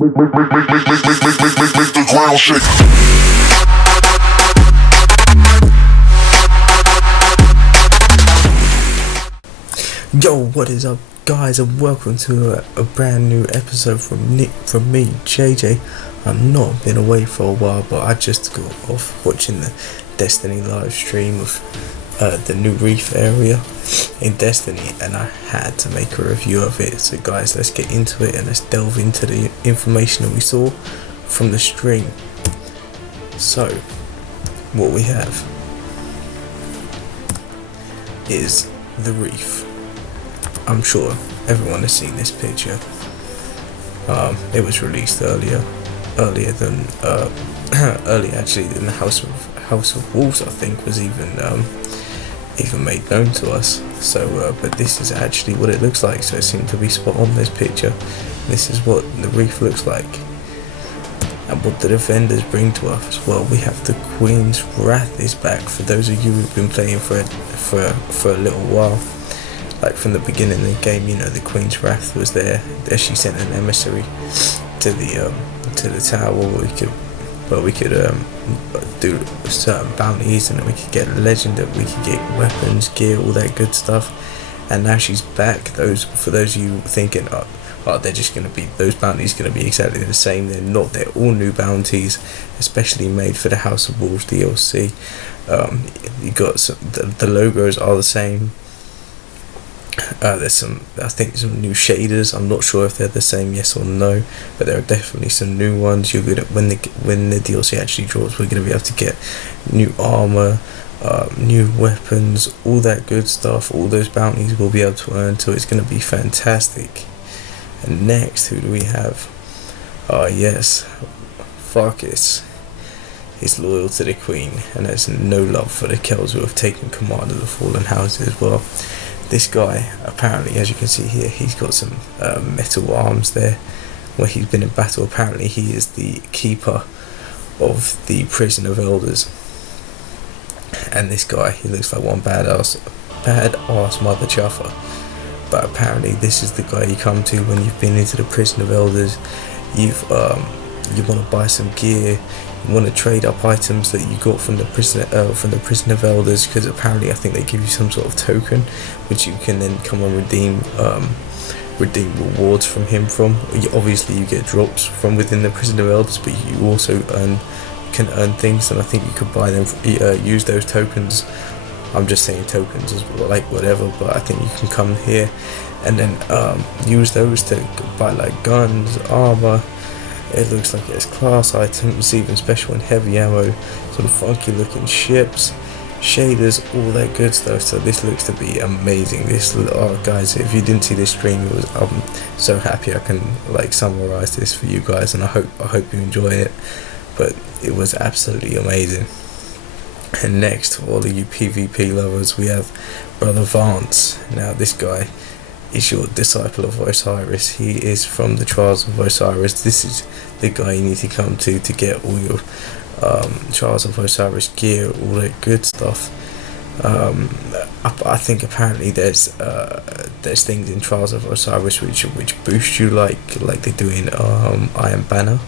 Make the ground shake. Yo, what is up, guys, and welcome to a brand new episode from me, JJ. I've not been away for a while, but I just got off watching the Destiny live stream of the new reef area in Destiny, and I had to make a review of it. So guys, let's get into it and let's delve into the information that we saw from the stream. So what we have is the reef. I'm sure everyone has seen this picture. It was released earlier than the House of Wolves, I think, was even made known to us. So but this is actually what it looks like, so it seemed to be spot on this picture. This is what the reef looks like, and what the defenders bring to us. Well, we have the Queen's Wrath is back. For those of you who've been playing for a little while, like from the beginning of the game, you know, the Queen's Wrath was there. She sent an emissary to the tower where we could do certain bounties, and then we could get legend, we could get weapons, gear, all that good stuff. And now she's back. For those of you thinking, they're just going to be, those bounties going to be exactly the same. They're not. They're all new bounties, especially made for the House of Wolves DLC. You got the logos are the same. There's I think some new shaders. I'm not sure if they're the same, yes or no, but there are definitely some new ones. You're gonna, when the DLC actually drops, we're gonna be able to get new armor, new weapons, all that good stuff. All those bounties we'll be able to earn, so it's gonna be fantastic. And next, who do we have? Yes, Farkas. He's loyal to the Queen, and there's no love for the Kells who have taken command of the Fallen Houses as well. This guy, apparently, as you can see here, he's got some metal arms there where he's been in battle. Apparently he is the keeper of the Prison of Elders, and this guy, he looks like one badass mother chuffer. But apparently this is the guy you come to when you've been into the Prison of Elders. You want to buy some gear, you want to trade up items that you got from the Prison of Elders, because apparently I think they give you some sort of token which you can then come and redeem rewards from him from. Obviously you get drops from within the Prison of Elders, but you also can earn things, and I think you could buy them, use those tokens. I'm just saying tokens as well, like whatever, but I think you can come here and then use those to buy like guns, armor. It looks like it has class items, even special and heavy ammo, some funky looking ships, shaders, all that good stuff. So this looks to be amazing. Guys, if you didn't see this stream, I'm so happy I can like summarize this for you guys, and I hope you enjoy it. But it was absolutely amazing. And next, for all of you PvP lovers, we have Brother Vance. Now this guy is your disciple of Osiris. He is from the Trials of Osiris. This is the guy you need to come to get all your Trials of Osiris gear, all that good stuff. I think apparently there's things in Trials of Osiris which boost you like they do in Iron Banner.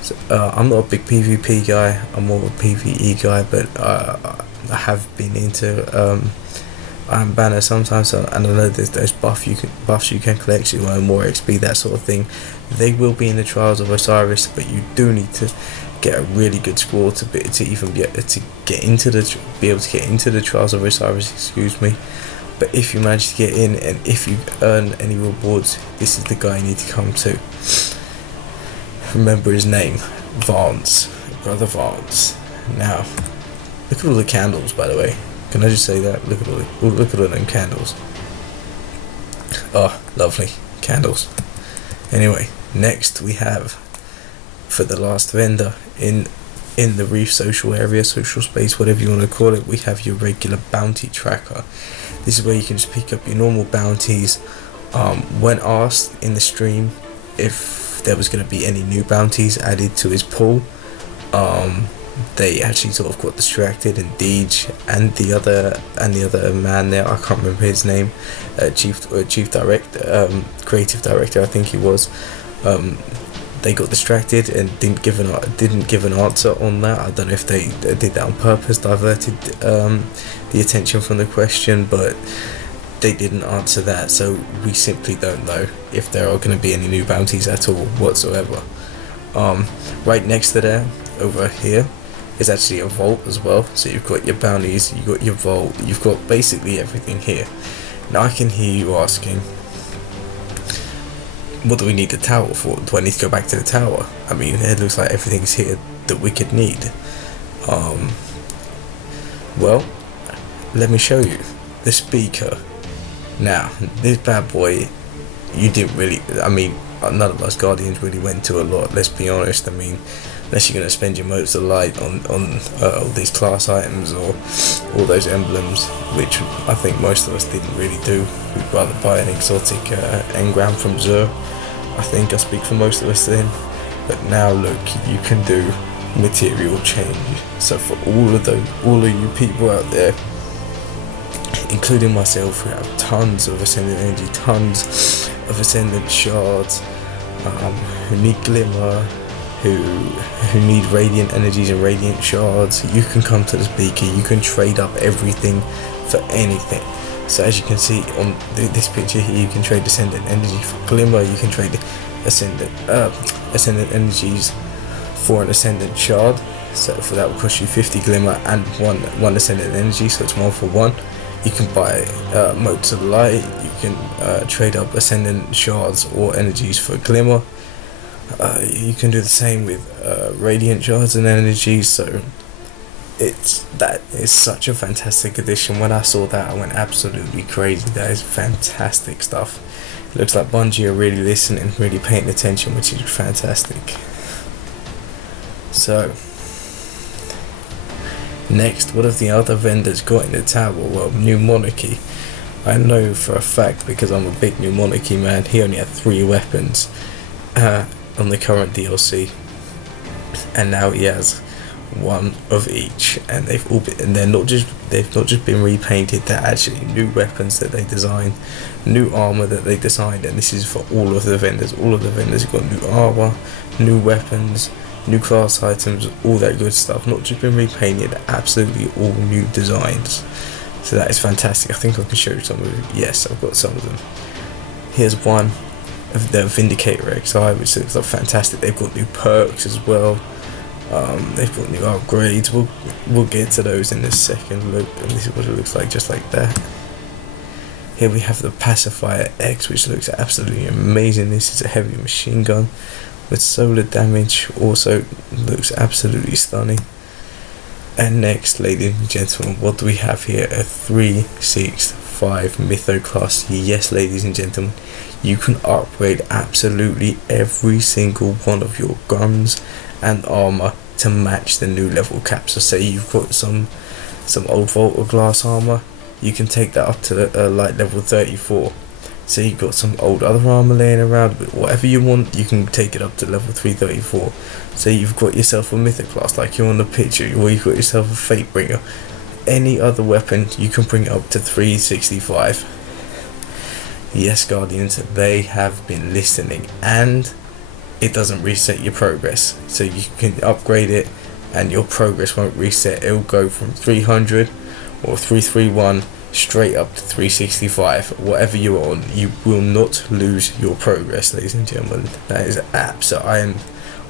So, I'm not a big PvP guy, I'm more of a PvE guy, but I have been into Iron Banner sometimes, and I know there's those buffs you can collect, you earn more XP, that sort of thing. They will be in the Trials of Osiris, but you do need to get a really good score to be able to get into the Trials of Osiris, excuse me. But if you manage to get in, and if you earn any rewards, this is the guy you need to come to. Remember his name, Vance, Brother Vance. Now, look at all the candles, by the way. Can I just say that? Look at all them candles. Oh, lovely candles. Anyway, next we have, for the last vendor in the reef social area, social space, whatever you want to call it, we have your regular bounty tracker. This is where you can just pick up your normal bounties. When asked in the stream if there was going to be any new bounties added to his pool, they actually sort of got distracted, and Deej and the other man there, I can't remember his name, chief director, creative director, I think he was, they got distracted and didn't give an answer on that. I don't know if they did that on purpose, diverted the attention from the question, but they didn't answer that, so we simply don't know if there are going to be any new bounties at all whatsoever. Right next to there, over here, is actually a vault as well. So you've got your bounties, you've got your vault, you've got basically everything here. Now I can hear you asking, what do we need the tower for? Do I need to go back to the tower? I mean, it looks like everything's here that we could need. Well, let me show you the speaker. Now, this bad boy, you didn't really, I mean, none of us Guardians really went to a lot, let's be honest. I mean, unless you're going to spend your motes of light on all these class items or all those emblems, which I think most of us didn't really do. We'd rather buy an exotic engram from Xur. I think I speak for most of us then. But now look, you can do material change. So for all of you people out there, including myself, who have tons of Ascendant energy, tons of Ascendant shards, who need glimmer, who need radiant energies and radiant shards, you can come to the speaker. You can trade up everything for anything. So as you can see on this picture here, you can trade Ascendant energy for glimmer, you can trade Ascendant energies for an Ascendant shard. So for that will cost you 50 glimmer and one Ascendant energy, so it's 1 for 1. You can buy motes of light, you can trade up Ascendant shards or energies for glimmer. You can do the same with radiant shards and energies. So that is such a fantastic addition. When I saw that, I went absolutely crazy. That is fantastic stuff. It looks like Bungie are really listening, really paying attention, which is fantastic. So next, what have the other vendors got in the tower? Well, New Monarchy. I know for a fact, because I'm a big New Monarchy man, he only had 3 weapons on the current DLC, and now he has 1 of each, and they've not just been repainted. They're actually new weapons that they designed, new armor that they designed, and this is for all of the vendors. All of the vendors have got new armor, new weapons, new class items, all that good stuff. Not just been repainted, absolutely all new designs. So that is fantastic. I think I can show you some of them. Yes, I've got some of them. Here's one of the Vindicator XI, which looks like fantastic. They've got new perks as well. They've got new upgrades. We'll get to those in a second. Look, and this is what it looks like, just like that. Here we have the Pacifier X, which looks absolutely amazing. This is a heavy machine gun with solar damage, also looks absolutely stunning. And next, ladies and gentlemen, what do we have here? A 365 Mytho class. Yes, ladies and gentlemen, you can upgrade absolutely every single one of your guns and armor to match the new level cap. So say you've got some old Vault of Glass armor, you can take that up to like level 34. So you've got some old other armor laying around, but whatever you want, you can take it up to level 334. So you've got yourself a Mythic class, like you're on the picture, or you've got yourself a Fate Bringer. Any other weapon, you can bring it up to 365. Yes, Guardians, they have been listening, and it doesn't reset your progress. So you can upgrade it, and your progress won't reset. It'll go from 300 or 331 straight up to 365. Whatever you're on, you will not lose your progress, ladies and gentlemen. That is absolute.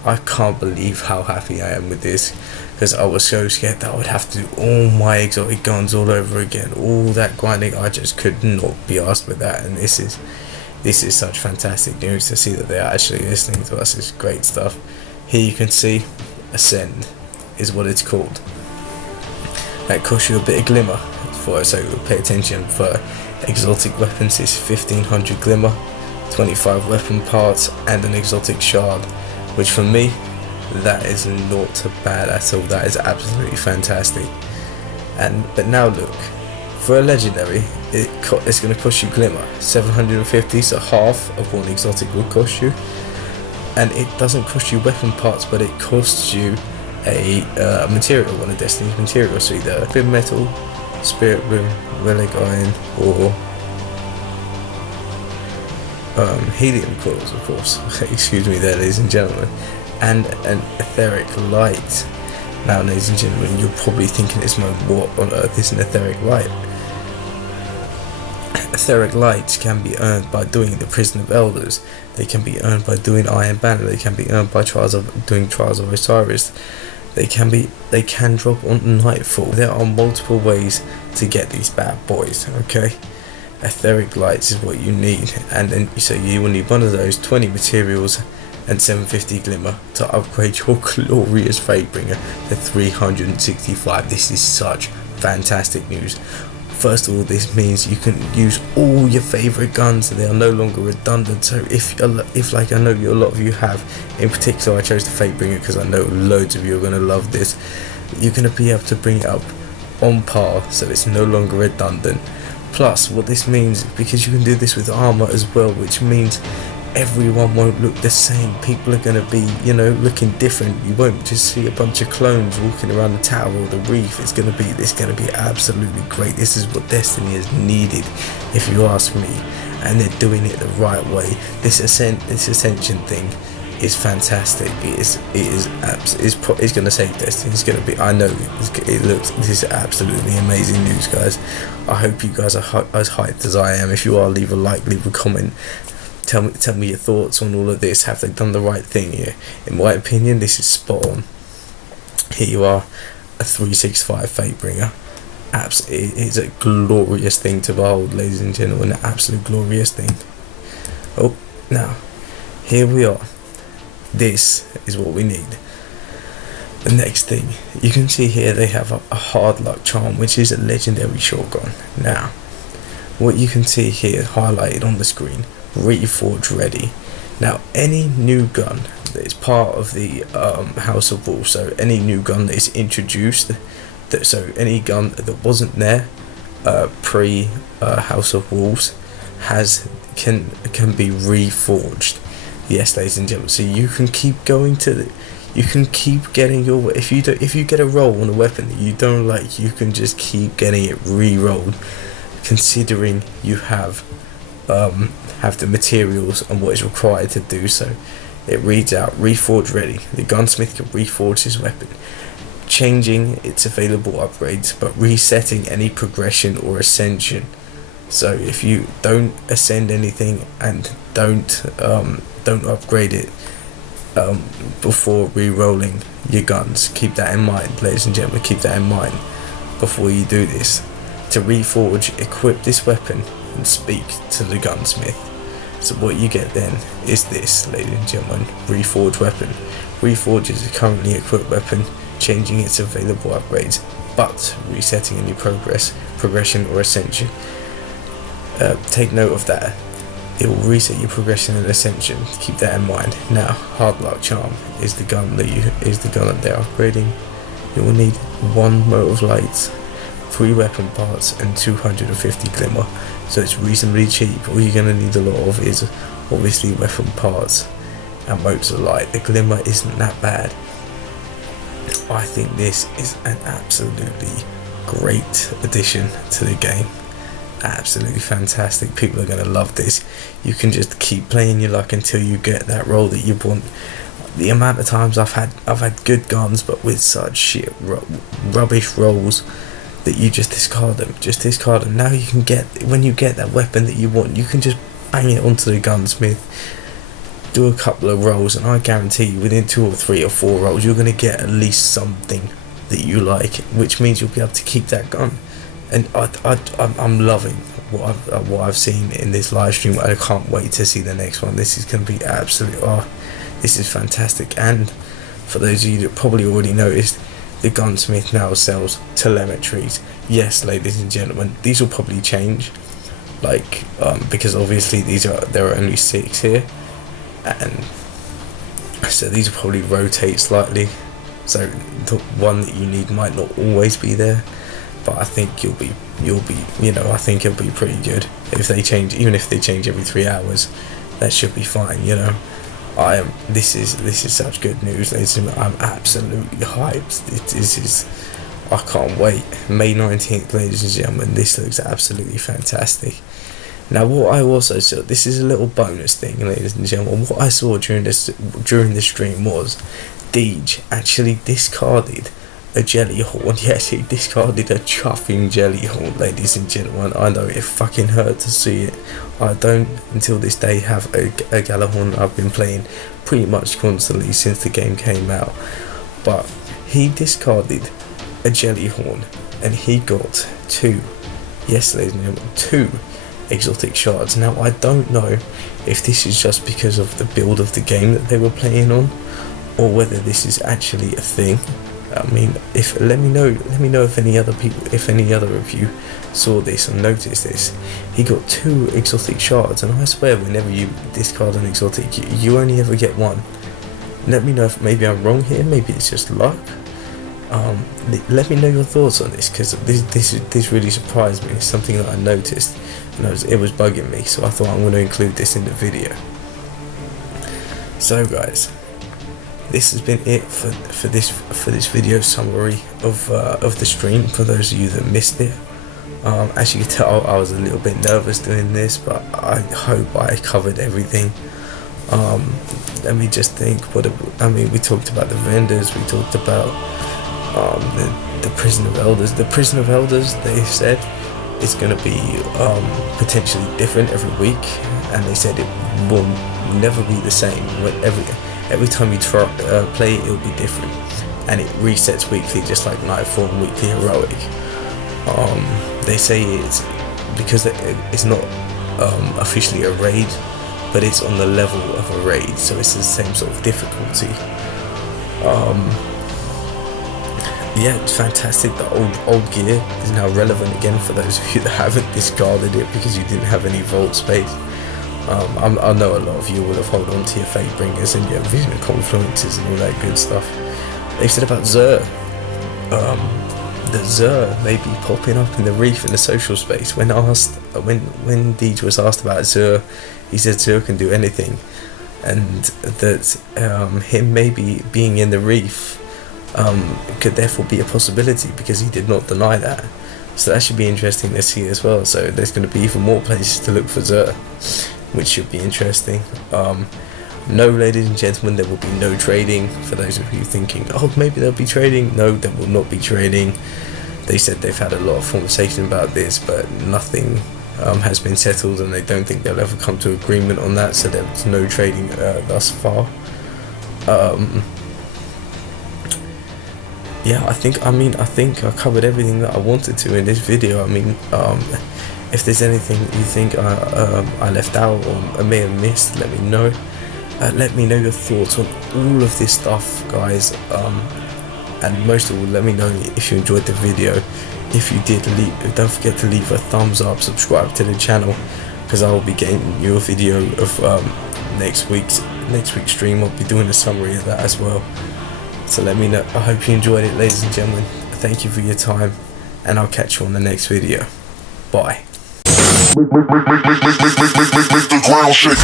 I can't believe how happy I am with this, because I was so scared that I would have to do all my exotic guns all over again, all that grinding. I just could not be asked with that, and this is such fantastic news to see that they are actually listening to us. It's great stuff. Here you can see Ascend is what it's called. That costs you a bit of glimmer for it, so pay attention. For exotic weapons, it's 1500 glimmer, 25 weapon parts, and an exotic shard, which for me, that is not bad at all. That is absolutely fantastic. But now look, for a legendary, it's going to cost you glimmer 750, so half of what an exotic will cost you. And it doesn't cost you weapon parts, but it costs you a material, one of Destiny's materials. So either Bib Metal, Spirit Room, Relic Iron, or helium coils, of course. Excuse me there, ladies and gentlemen. And an etheric light. Now, ladies and gentlemen, you're probably thinking this moment, what on earth is an etheric light? Etheric lights can be earned by doing the Prison of Elders. They can be earned by doing Iron Banner. They can be earned by doing Trials of Osiris. They can drop on Nightfall. There are multiple ways to get these bad boys, okay? Etheric lights is what you need, and then so you will need one of those, 20 materials and 750 glimmer to upgrade your glorious Fatebringer to 365. This is such fantastic news. First of all, this means you can use all your favorite guns. They are no longer redundant. So if like I know a lot of you have, in particular I chose the Fatebringer because I know loads of you are going to love this. You're going to be able to bring it up on par, so it's no longer redundant. Plus, what this means, because you can do this with armor as well, which means everyone won't look the same. People are going to be, looking different. You won't just see a bunch of clones walking around the tower or the reef. It's going to be absolutely great. This is what Destiny has needed, if you ask me, and they're doing it the right way. This Ascension thing is fantastic. It's going to save Destiny. It's going to be, I know this is absolutely amazing news, guys. I hope you guys are as hyped as I am. If you are, leave a like, leave a comment. Tell me your thoughts on all of this. Have they done the right thing here? In my opinion, this is spot on. Here you are, a 365 Fatebringer. It is a glorious thing to behold, ladies and gentlemen. An absolute glorious thing. Oh, now, here we are. This is what we need. The next thing, you can see here they have a hard luck charm, which is a legendary shotgun. Now, what you can see here highlighted on the screen, Reforge ready. Now, any new gun that is part of the House of Wolves, so any new gun that is introduced, so any gun that wasn't there pre House of Wolves can be reforged. Yes, ladies and gentlemen. So you can keep going you can keep getting your, if you get a roll on a weapon that you don't like, you can just keep getting it re-rolled, considering you have the materials and what is required to do so. It reads out, Reforge ready. The gunsmith can reforge his weapon, changing its available upgrades but resetting any progression or ascension. So if you don't ascend anything and don't upgrade it before re-rolling your guns, keep that in mind, ladies and gentlemen. Keep that in mind before you do this. To reforge, equip this weapon and speak to the gunsmith. So what you get then is this, ladies and gentlemen, Reforge weapon. Reforge is a currently equipped weapon, changing its available upgrades but resetting any progression or ascension. Take note of that. It will reset your progression and ascension. Keep that in mind. Now, Hard Luck Charm is the gun that they're upgrading. You will need 1 mote of lights, 3 weapon parts, and 250 glimmer. So it's reasonably cheap. All you're gonna need a lot of is obviously weapon parts and motes of light. The glimmer isn't that bad. I think this is an absolutely great addition to the game. Absolutely fantastic. People are going to love this. You can just keep playing your luck until you get that roll that you want. The amount of times I've had good guns but with such shit rubbish rolls that you just discard them. Now you can get, when you get that weapon that you want, you can just bang it onto the gunsmith, do a couple of rolls, and I guarantee you within 2 or 3 or 4 rolls you're going to get at least something that you like, which means you'll be able to keep that gun. And I'm loving what I've seen in this live stream. I can't wait to see the next one. This is going to be this is fantastic. And for those of you that probably already noticed, the gunsmith now sells telemetries. Yes, ladies and gentlemen, these will probably change, because obviously there are only 6 here, and so these will probably rotate slightly. So the one that you need might not always be there. But I think I think it'll be pretty good if they change. Even if they change every 3 hours, that should be fine. This is such good news, ladies and gentlemen. I'm absolutely hyped. I can't wait. May 19th, ladies and gentlemen. This looks absolutely fantastic. Now, what I also saw, this is a little bonus thing, ladies and gentlemen. What I saw during the stream was Deej actually discarded a jelly horn. Yes, he discarded a chuffing jelly horn, ladies and gentlemen. I know it fucking hurt to see it. I don't, until this day, have a Gjallarhorn. I've been playing pretty much constantly since the game came out. But he discarded a jelly horn, and he got two. Yes, ladies and gentlemen, two exotic shards. Now, I don't know if this is just because of the build of the game that they were playing on, or whether this is actually a thing. I mean, let me know if any other of you saw this and noticed this. He got two exotic shards, and I swear whenever you discard an exotic, you only ever get one. Let me know if maybe I'm wrong here, maybe it's just luck. Let me know your thoughts on this, because this really surprised me. It's something that I noticed, and it was bugging me, so I thought I'm going to include this in the video. So guys, this has been it for this video summary of the stream. For those of you that missed it, as you can tell, I was a little bit nervous doing this, but I hope I covered everything. Let me just think. We talked about the vendors. We talked about the Prison of Elders. The Prison of Elders, they said, is going to be potentially different every week, and they said it will never be the same. Every time you play it, it'll be different, and it resets weekly, just like Nightfall and Weekly Heroic. They say it's because it's not officially a raid, but it's on the level of a raid, so it's the same sort of difficulty. Yeah, it's fantastic. The old gear is now relevant again for those of you that haven't discarded it because you didn't have any vault space. I know a lot of you will have held on to your Fatebringers and your Vision of Confluences and all that good stuff. They said about Xur, that Xur may be popping up in the Reef in the social space. When Deej was asked about Xur, he said Xur can do anything, and that him maybe being in the Reef could therefore be a possibility, because he did not deny that. So that should be interesting to see as well. So there's going to be even more places to look for Xur, which should be interesting. No, ladies and gentlemen, there will be no trading. For those of you thinking, oh, maybe there'll be trading, no, there will not be trading. They said they've had a lot of conversation about this, but nothing has been settled, and they don't think they'll ever come to agreement on that, so there's no trading thus far. Yeah, I think I covered everything that I wanted to in this video. I mean, if there's anything you think I left out or I may have missed, let me know. Let me know your thoughts on all of this stuff, guys. And most of all, let me know if you enjoyed the video. If you did, don't forget to leave a thumbs up, subscribe to the channel, because I will be getting you a video of next week's stream. I'll be doing a summary of that as well. So let me know. I hope you enjoyed it, ladies and gentlemen. Thank you for your time, and I'll catch you on the next video. Bye. Make the ground shake.